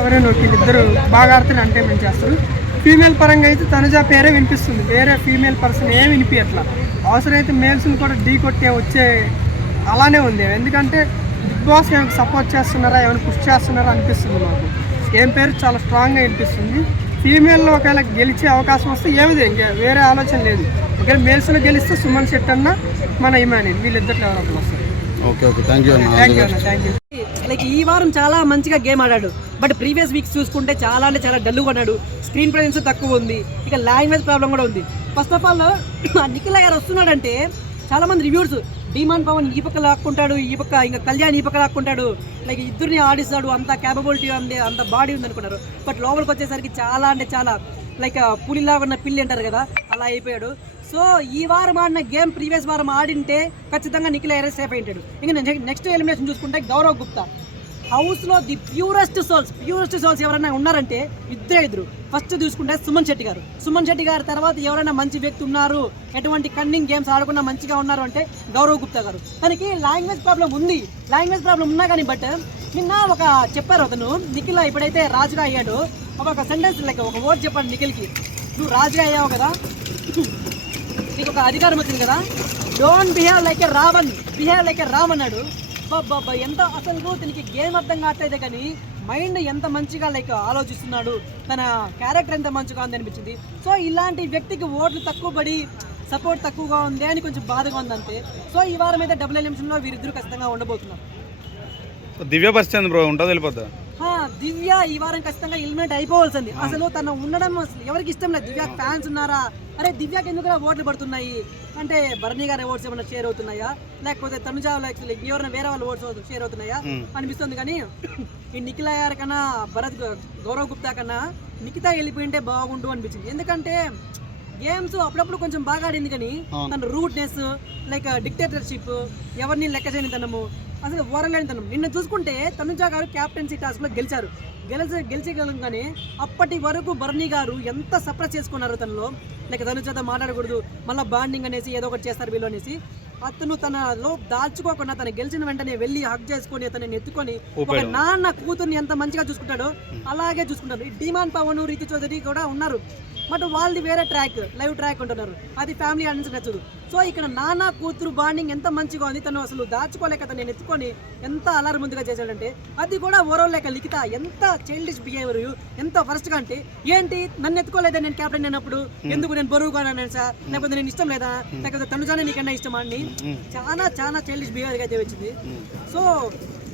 ఎవరైనా వీళ్ళిద్దరు బాగా ఆడుతున్న ఎంటర్టైన్మెంట్ చేస్తారు. ఫీమేల్ పరంగా అయితే తనుజ పేరే వినిపిస్తుంది, వేరే ఫీమేల్ పర్సన్ ఏం వినిపించట్లా. అవసరమైతే మేల్స్ని కూడా ఢీ కొట్టే వచ్చే అలానే ఉంది. ఎందుకంటే బిగ్ బాస్ ఏమైనా సపోర్ట్ చేస్తున్నారా, ఏమైనా పుష్ చేస్తున్నారా అనిపిస్తుంది మాకు. ఏం పేరు చాలా స్ట్రాంగ్గా వినిపిస్తుంది. ఫీమేల్లో ఒకవేళ గెలిచే అవకాశం వస్తే ఏమిది, ఇంకా వేరే ఆలోచన లేదు. ఒకవేళ మేల్స్లో గెలిస్తే సుమన్ శెట్టి అన్న మన ఇమాని వీళ్ళిద్దరు ఎవరో వస్తారు. Okay okay thank you thank you. Like ఈ వారం చాలా మంచిగా గేమ్ ఆడాడు, బట్ ప్రీవియస్ వీక్స్ చూసుకుంటే చాలా అంటే చాలా డల్గా ఉన్నాడు. స్క్రీన్ ప్రెజెన్స్ తక్కువ ఉంది, ఇక లాంగ్వేజ్ ప్రాబ్లం కూడా ఉంది. ఫస్ట్ ఆఫ్ ఆల్ నిఖిల్ గారు వస్తున్నాడంటే చాలా మంది రివ్యూస్ డీమాన్ పవన్ ఈ పక్క లాక్కుంటాడు, ఈ పక్క ఇంకా కళ్యాణ్ ఈ పక్క లాక్కుంటాడు, లైక్ ఇద్దరిని ఆడిస్తాడు, అంత క్యాపబిలిటీ ఉంది, అంత బాడీ ఉంది అనుకున్నారు. బట్ లోపలికి వచ్చేసరికి చాలా అంటే చాలా లైక్ పులిలాగా ఉన్న పిల్లి అంటారు కదా, అలా అయిపోయాడు. సో ఈ వారం ఆడిన గేమ్ ప్రీవియస్ వారం ఆడింటే ఖచ్చితంగా నిఖిల్ అరెస్ట్ సేఫ్ అయింటాడు. ఇంకా నెక్స్ట్ ఎలిమినేషన్ చూసుకుంటే గౌరవ్ గుప్తా హౌస్లో ది ప్యూరెస్ట్ సోల్స్ ఎవరైనా ఉన్నారంటే ఇద్దరు. ఫస్ట్ చూసుకుంటే సుమన్ శెట్టి గారు తర్వాత ఎవరైనా మంచి వ్యక్తి ఉన్నారు, ఎటువంటి కన్నింగ్ గేమ్స్ ఆడకుండా మంచిగా ఉన్నారు అంటే గౌరవ్ గుప్తా గారు. తనకి లాంగ్వేజ్ ప్రాబ్లం ఉన్నా కానీ బట్ నిన్న ఒక చెప్పారు అతను నిఖిల్ ఎప్పుడైతే రాజుగా అయ్యాడో ఒక సెంటెన్స్ లైక్ ఒక వర్డ్ చెప్పాడు నిఖిల్కి, నువ్వు రాజుగా అయ్యావు కదా, నీకు ఒక అధికారం వచ్చింది కదా, don't behave like a Ravan, behave like a Ram అన్నాడు. బాబా ఎంత అసలు దీనికి గేమ్ అర్థం కావట్లేదు, కానీ మైండ్ ఎంత మంచిగా లైక్ ఆలోచిస్తున్నాడు, తన క్యారెక్టర్ ఎంత మంచిగా ఉంది అనిపించింది. సో ఇలాంటి వ్యక్తికి ఓట్లు తక్కువ పడి సపోర్ట్ తక్కువగా ఉంది అని కొంచెం బాధగా ఉంది అంతే. సో ఈ వారం అయితే డబుల్ ఎలిమినేషన్లో వీరిద్దరు ఖచ్చితంగా ఉండబోతున్నారు. దివ్య పరిస్థితి బ్రో ఉంటుంది వెళ్ళిపోద్దా? దివ్య ఈ వారం ఖచ్చితంగా ఎలిమినేట్ అయిపోవాల్సింది. అసలు తను ఉండడం ఎవరికి ఇష్టం లేదు. దివ్య ఫ్యాన్స్ ఉన్నారా, అరే దివ్యకి ఎందుకు ఓట్లు పడుతున్నాయి అంటే భరణి గారి ఓట్స్ ఏమైనా షేర్ అవుతున్నాయా, లేకపోతే తనుజ ఎవరైనా వేరే వాళ్ళ ఓట్స్ షేర్ అవుతున్నాయా అనిపిస్తుంది. కానీ ఈ నిఖిల్ గారి కన్నా గౌరవ్ గుప్తా కన్నా నిఖిత వెళ్ళిపోయింటే బాగుండు అనిపించింది. ఎందుకంటే గేమ్స్ అప్పుడప్పుడు కొంచెం బాగా ఆడింది, కానీ తన రూట్నెస్ లైక్ డిక్టేటర్షిప్, ఎవరిని లెక్క చేయని తనము, అసలు ఓరలేనితనం. నిన్న చూసుకుంటే తనుజ గారు క్యాప్టెన్సీ టాస్క్లో గెలిచగలంగానే అప్పటి వరకు భరణి గారు ఎంత సప్రెస్ చేసుకున్నారు తనలో, లైక్ తనుజతో మాట్లాడకూడదు, మళ్ళీ బాండింగ్ అనేసి ఏదో ఒకటి చేస్తారు వీళ్ళు అనేసి. అతను తనలో దాల్చుకోకుండా తను గెలిచిన వెంటనే వెళ్ళి హక్ చేసుకొని అతన్ని ఎత్తుకొని ఒక నాన్న కూతుర్ని ఎంత మంచిగా చూసుకుంటాడో అలాగే చూసుకుంటారు. డీమాన్ పవన్, రీతి చౌదరి కూడా ఉన్నారు, బట్ వాళ్ళది వేరే ట్రాక్, లైవ్ ట్రాక్ ఉంటున్నారు, అది ఫ్యామిలీ ఆడియన్స్ నచ్చదు. సో ఇక్కడ నాన్న కూతురు బాండింగ్ ఎంత మంచిగా ఉంది, తను అసలు దాచుకోలేక తను ఎత్తుకొని ఎంత అలర్ ముందుగా చేశాడంటే అది కూడా ఓరవలేక లిఖిత ఎంత చైల్డిష్ బిహేవియర్, ఎంత వర్స్ట్గా అంటే ఏంటి నన్ను ఎత్తుకోలేదా నేను క్యాప్టెన్ అయినప్పుడు, ఎందుకు నేను బరువుగా సార్, లేకపోతే నేను ఇష్టం లేదా, లేకపోతే తనుజానే నీకన్నా ఇష్టమా అని చాలా చాలా చైల్డిష్ బిహేవియర్ అయితే వచ్చింది. సో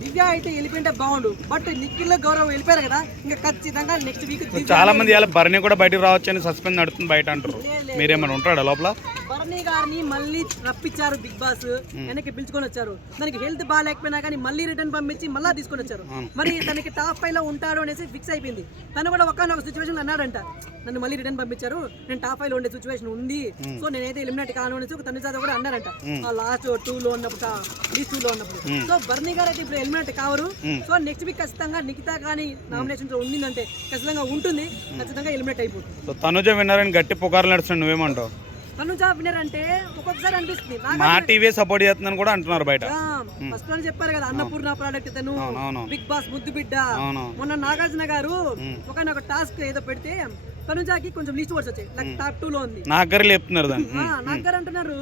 దివ్య అయితే వెళ్ళిపోయింటే బాగుండు, బట్ నిఖిల్ గౌరవ్ వెళ్ళిపోయారు కదా, ఇంకా ఖచ్చితంగా నెక్స్ట్ వీక్ చాలా మంది భరణి కూడా బయటకు రావచ్చు అని సస్పెండ్ నడుతుంది బయట అంటారు. మీరేమైనా ఉంటాడా లోపల? భరణి గారిని మళ్ళీ రప్పించారు బిగ్ బాస్, వెనక్కి పిలుచుకొని వచ్చారు. దానికి హెల్త్ బాగాలేకపోయినా కానీ మళ్ళీ రిటర్న్ పంపించి మళ్ళీ తీసుకొని వచ్చారు. మరి తనకి టాప్ 5 లో ఉంటాడు అనేసి ఫిక్స్ అయిపోయింది. తను కూడా ఒక సిచ్యువేషన్ అన్నాడంట, నన్ను మళ్ళీ రిటర్న్ పంపించారు, నేను టాప్ 5 లో ఉండే సిచ్యువేషన్ ఉంది, సో నేనైతే ఎలిమినేట్ కాను అనేసి ఒక తన కూడా అన్నారంట లాస్ట్ 2 లో ఉన్నప్పుడు, లీస్ట్ 2 లో ఉన్నప్పుడు. సో భరణి గారు అయితే ఇప్పుడు ఎలిమినేట్ కావరు. సో నెక్స్ట్ వీక్ ఖచ్చితంగా నిఖిత కానీ నామినేషన్ లో ఉండిందంటే ఖచ్చితంగా ఉంటుంది, ఖచ్చితంగా ఎలిమినేట్ అయిపోతుంది. సో తనుజ విన్నర్ గట్టి పుకార్లు నడుస్తున్నాడు, నువ్వేమంటావు? తనుజ విన్నర్ అంటే ఒక్కొక్కసారి అనిపిస్తుంది మా టీవీ సపోర్ట్ చేస్తుందని కూడా అంటున్నారు బయట. ఫస్ట్ లో చెప్పారు కదా అన్నపూర్ణ ప్రోడక్ట్ తను, బిగ్ బాస్ ముద్దు బిడ్డ. మొన్న నాగార్జున గారు ఒక టాస్క్ ఏదో పెడితే తనుజాకి కొంచెం లీస్ట్ వర్డ్స్ వచ్చాయి, లైక్ టాప్ 2 లో ఉంది. నాగర్ చెప్తున్నారు దాన్ని, నాగర్ అంటున్నారు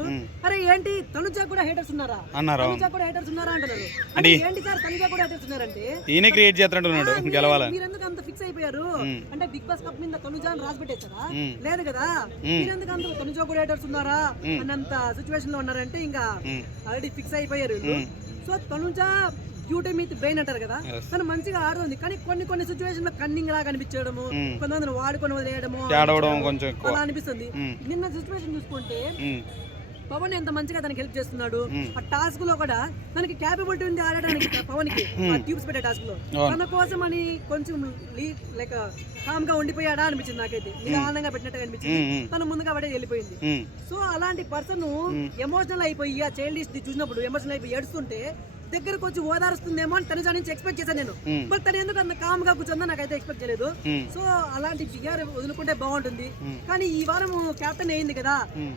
అరే ఏంటి తనుజా కూడా హేటర్స్ ఉన్నారా, తనుజా కూడా హేటర్స్ ఉన్నారా అంటున్నారు. అంటే ఏంటి సార్ తనుజా కూడా హేటర్స్ ఉన్నారంటే ఈయన క్రియేట్ చేస్తున్నాడు గెలవాలని, మీరు ఎందుకు అంత ఫిక్స్ అయిపోయారు అంటే బిగ్ బాస్ కప్ మీద తనుజా అని రాసి పెట్టేశారా, లేదు కదా, మీరు ఎందుకు అంత తనుజా కూడా హేటర్స్ ఉన్నారా అన్నంత సిచ్యువేషన్ లో ఉన్నారంటే ఇంకా ఆల్రెడీ ఫిక్స్ అయిపోయారు. So Tanuja beauty meat brain అంటారు కదా, తను మంచిగా ఆడుతుంది, కానీ కొన్ని సిచ్యువేషన్ లో కన్నింగ్ లాగా అనిపించడము, కొంతమందిని వాడుకొని వదిలేయడము అలా అనిపిస్తుంది. నిన్న సిచ్యువేషన్ చూసుకుంటే పవన్ ఎంత మంచిగా తనకి హెల్ప్ చేస్తున్నాడు. ఆ టాస్క్ లో కూడా తనకి క్యాపబిలిటీ ఉంది ఆడడానికి, పవన్ కి ట్యూబ్స్ పెట్టే టాస్క్ లో తన కోసం అని కొంచెం లైక్ కామ్ గా ఉండిపోయాడా అనిపించింది నాకైతే, నిదానంగా పెట్టినట్టుగా అనిపించింది. తను ముందుగా పడే వెళ్ళిపోయింది. సో అలాంటి పర్సన్ ఎమోషనల్ అయిపోయి ఆ చైల్డ్ చూసినప్పుడు ఎమోషనల్ అయిపోయి ఏడుస్తుంటే దగ్గరకు వచ్చి ఓదారుస్తుందేమో అని తనుజ నుంచి ఎక్స్పెక్ట్ చేశాను నేను, బట్ తను ఎందుకు అంత కామ్ గా కూర్చుందో నాకైతే ఎక్స్పెక్ట్ చేయలేదు. సో అలాంటి ఫిగర్ వదులుకుంటే బాగుంటుంది. కానీ ఈ వారం క్యాప్టెన్ అయింది కదా,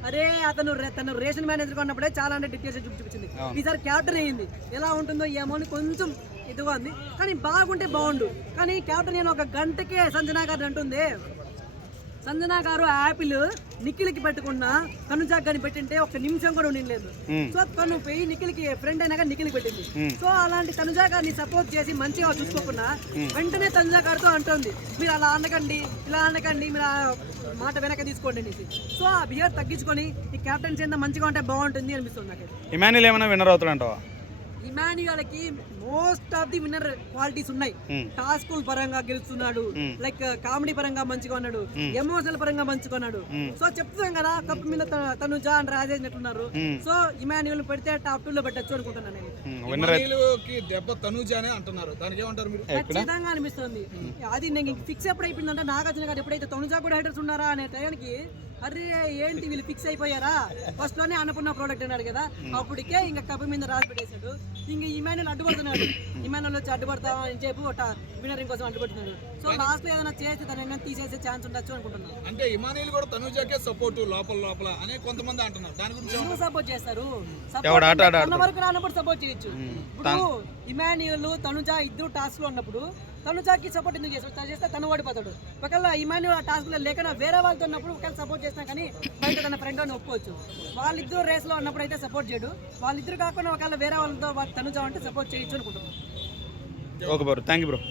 అరే తను రేషన్ మేనేజర్ గా ఉన్నప్పుడే చాలా అంటే డిక్టేషన్ చూపించింది, ఈసారి క్యాప్టెన్ అయింది, ఎలా ఉంటుందో ఏమో అని కొంచెం ఇదిగా ఉంది, కానీ బాగుంటే బాగుండు. కానీ క్యాప్టెన్ నేను ఒక గంటకే సంజనా గారిని అంటుంది, సంజనా గారు యాపిల్ నిఖిల్కి పెట్టుకున్న తనుజా గాని పెట్టింటే ఒక నిమిషం కూడా ఉండలేదు. సో తను పోయి నిఖిల్కి ఫ్రెండ్ అయినాక నిఖిల్కి పెట్టింది. సో అలాంటి తనుజా గారిని సపోర్ట్ చేసి మంచిగా చూసుకోకుండా వెంటనే తనుజా గారితో అంటుంది, మీరు అలా అనకండి, ఇలా అనకండి, మీరు ఆ మాట వెనక తీసుకోండి అనేసి. సో ఆ బిహేవ్ తగ్గించుకొని ఈ క్యాప్టెన్సీ ఎంత మంచిగా ఉంటే బాగుంటుంది అనిపిస్తుంది నాకు. ఇమాన్యుల్ ఏమైనా విన్నర్ అవుతాడంటావా? ఇమాన్యుయల్కి most of the winner qualities ఉన్నాయి. టాస్కుల పరంగా గెలుస్తున్నాడు, లైక్ కామెడీ పరంగా మంచిగా ఉన్నాడు, ఎమోషనల్ పరంగా మంచిగా ఉన్నాడు. సో చెప్తున్నాం కదా, కప్ మీద తనుజా అండ్ రాజేష్ నెట్టున్నారు. సో ఇమాన్యుయల్ పెడితే టాప్ 2 లో పెట్టచ్చు అనుకుంటున్నాను నేను. దెబ్బ తనుజానే అంటున్నారు, దానికి ఏమంటారు మీరు? ఖచ్చితంగా అనిపిస్తుంది. అది నేను ఫిక్స్ ఎప్పుడు అయిపోయిందంటే, నాగార్జున గారు ఎప్పుడైతే తనుజా కూడా హైటర్స్ ఉన్నారా అనే టైంకి అరే ఏంటి వీళ్ళు ఫిక్స్ అయిపోయారా, ఫస్ట్ లోనే అన్నపూర్ణ ప్రోడక్ట్ అన్నాడు కదా, అప్పటికే ఇంకా కప్పు మీద రాసి పెట్టేశాడు. ఇంక ఇమాన్యుల్ అడ్డుపడుతున్నాడు, ఇమాన్యుల్ వచ్చి అడ్డుపడతా అని చెప్పి ఒక విన్నరింగ్ కోసం అడ్డుపడుతున్నాడు. సో లాస్ట్ లో ఏదైనా చేసి తన ఏమైనా తీసేసే ఛాన్స్ ఉండొచ్చు అనుకుంటున్నాను. అంటే ఇమాన్యుల్ కూడా తనుజాకే సపోర్ట్ లోపల అని కొంతమంది అంటున్నారు, దాని గురించి ఎందుకు సపోర్ట్ చేస్తారు? తన వరకు రానప్పుడు సపోర్ట్ చేయొచ్చు. ఇప్పుడు ఇమాన్యుల్ తనుజా ఇద్దరు టాస్క్ లో ఉన్నప్పుడు తనుజాకి సపోర్ట్ ఎందుకు చేస్తాడు? చేస్తే తను ఓడిపోతాడు. ఒకవేళ ఇమాన్యుల్ ఆ టాస్క్ లో లేకుండా వేరే వాళ్ళతో ఉన్నప్పుడు ఒకవేళ సపోర్ట్ చేసినా కానీ బయట తన ఫ్రెండ్ అని ఒప్పుకోవచ్చు. వాళ్ళిద్దరు రేస్ లో ఉన్నప్పుడు అయితే సపోర్ట్ చేయడు. వాళ్ళిద్దరు కాకుండా ఒకవేళ వేరే వాళ్ళతో తనుజా అంటే సపోర్ట్ చేయొచ్చు అనుకుంటున్నాను. Okay bro, thank you bro.